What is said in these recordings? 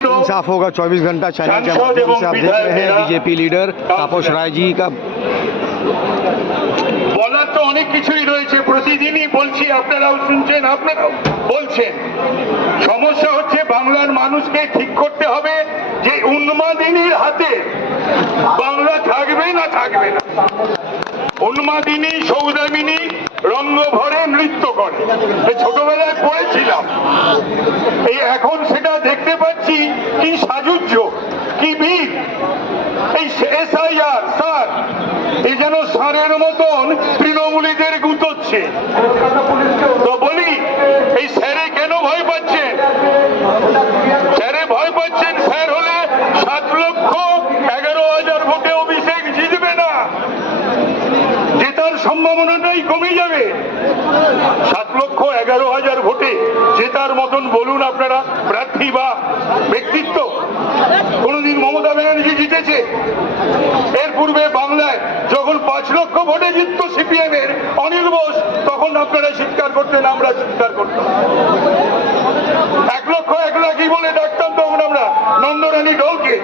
इंसाफ होगा 24 घंटा चैनल के माध्यम से आप देख रहे हैं बीजेपी लीडर तापस राय जी का বলার তো অনেক কিছুই রয়েছে, প্রতিদিনই বলছি, আপনারাও শুনছেন, আপনারাও বলছেন। সমস্যা হচ্ছে বাংলার মানুষকে ঠিক করতে হবে যে উন্মাদিনীর হাতে বাংলা থাকবে না থাকবে না। উন্মাদিনী সৌদামিনী রঙ্গ ভরে নৃত্য করে, ছোটবেলায় পড়েছিলাম। এই এখন সেটা দেখতে পাচ্ছি কি সাজুজ্য, কি ভিড়। এই SIR স্যার এই যেন সারের মতন তৃণমূলীদের গুতোচ্ছে। তো বলি এই স্যারে কেন ভয় পাচ্ছেন? স্যারে ভয় পাচ্ছেন স্যার হলে 7,11,000 ভোটে অভিষেক জিতবে না, জেতার সম্ভাবনাটাই কমে যাবে। 7,11,000 ভোটে জেতার মতন বলুন আপনারা প্রার্থী বা ব্যক্তিত্ব? কোনদিন মমতা ব্যানার্জি জিতেছে? এর পূর্বে বাংলায় যখন 5 লক্ষ ভোটে জিততো CPM এর অনিল বোস, তখন আপনারা চিৎকার করতেন, আমরা চিৎকার করতাম। 1 লক্ষ 1 লাখই বলে ডাকতাম তখন আমরা নন্দরানী ডলকে।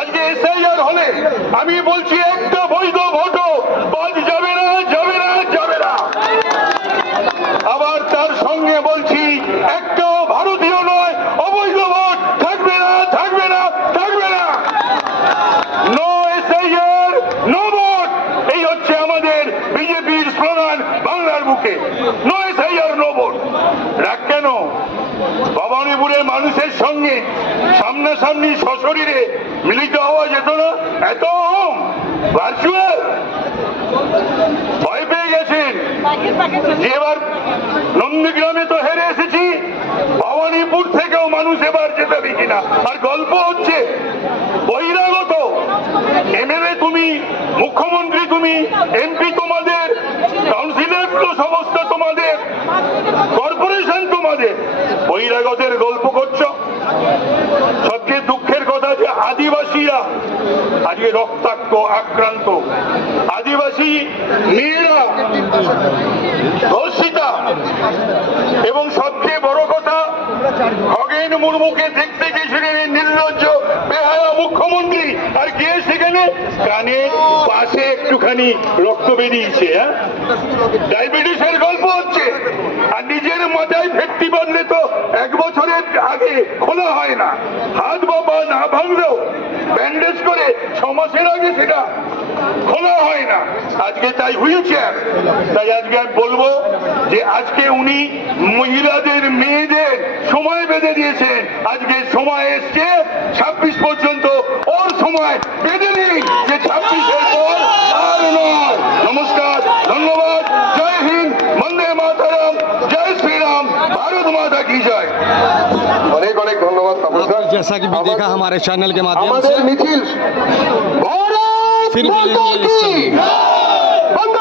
আজকে SIR হলে আমি বলছি একটা বৈধ ভোটও বাদ যাবে না, যাবে না, যাবে না। আবার তার সঙ্গে বলছি একটাও ভারতীয় নয় অবৈধ ভোট থাকবে না, থাকবে না, থাকবে না। নো SIR, নো ভোট, এই হচ্ছে আমাদের বিজেপির স্লোগান বাংলার বুকে। No SIR, no vote. রাগ কেন? ভবানীপুরের মানুষের সঙ্গে সামনাসামনি সশরীরে মিলিত হওয়া যেত না? এত ভার্চুয়াল ভয় পেয়ে গেছেন যে এবার নন্দীগ্রামে তো হেরে এসেছি, ভবানীপুর থেকেও মানুষ এবার জেতাবে কিনা। আর গল্প হচ্ছে বহিরাগত MLA তুমি, মুখ্যমন্ত্রী তুমি, MP তোমাদের, কাউন্সিলর সমস্ত তোমাদের, কর্পোরেশন তোমাদের, বহিরাগতের গল্প করছো। সবচেয়ে দুঃখের কথা যে আদিবাসীরা আজকে রক্তাক্ত, আক্রান্ত। আদিবাসী মেয়েরা ধর্ষিতা, এবং সবচেয়ে বড় কথা খগেন মুর্মুকে দেখতে গেছিলেন নির্লজ্জ বেহায়া মুখ্যমন্ত্রী, আর গিয়ে সেখানে কানে পাশে একটুখানি রক্ত বেরিয়েছে। ডায়াবেটিসের গল্প হচ্ছে, আর নিজের মাথায় ফেটটি বাঁধলে তো 1 বছরের আগে খোলা হয় না। হাত বা পা না ভাঙলেও ব্যান্ডেজ করে 6 মাসের আগে সেটা খোলা হয় না। আজকে তাই হুইল চেয়ার। তাই আজকে আমি বলবো যে আজকে উনি মহিলাদের, মেয়েদের সময় বেঁধে দিয়েছেন। আজকে সময় এসছে 26 পর্যন্ত, ওর সময় বেঁধে নিন যে 26-এর পর আর নয়। নমস্কার, ধন্যবাদ, জয় হিন্দ, বন্দে মাতরম, জয় শ্রীরাম, भारत माता की जय। অনেক অনেক ধন্যবাদ তাপস দা। जैसा कि भी देखा हमारे चैनल के माध्यम আমাদের से মিছিল फिर मिलेंगे इस समय। বন্দে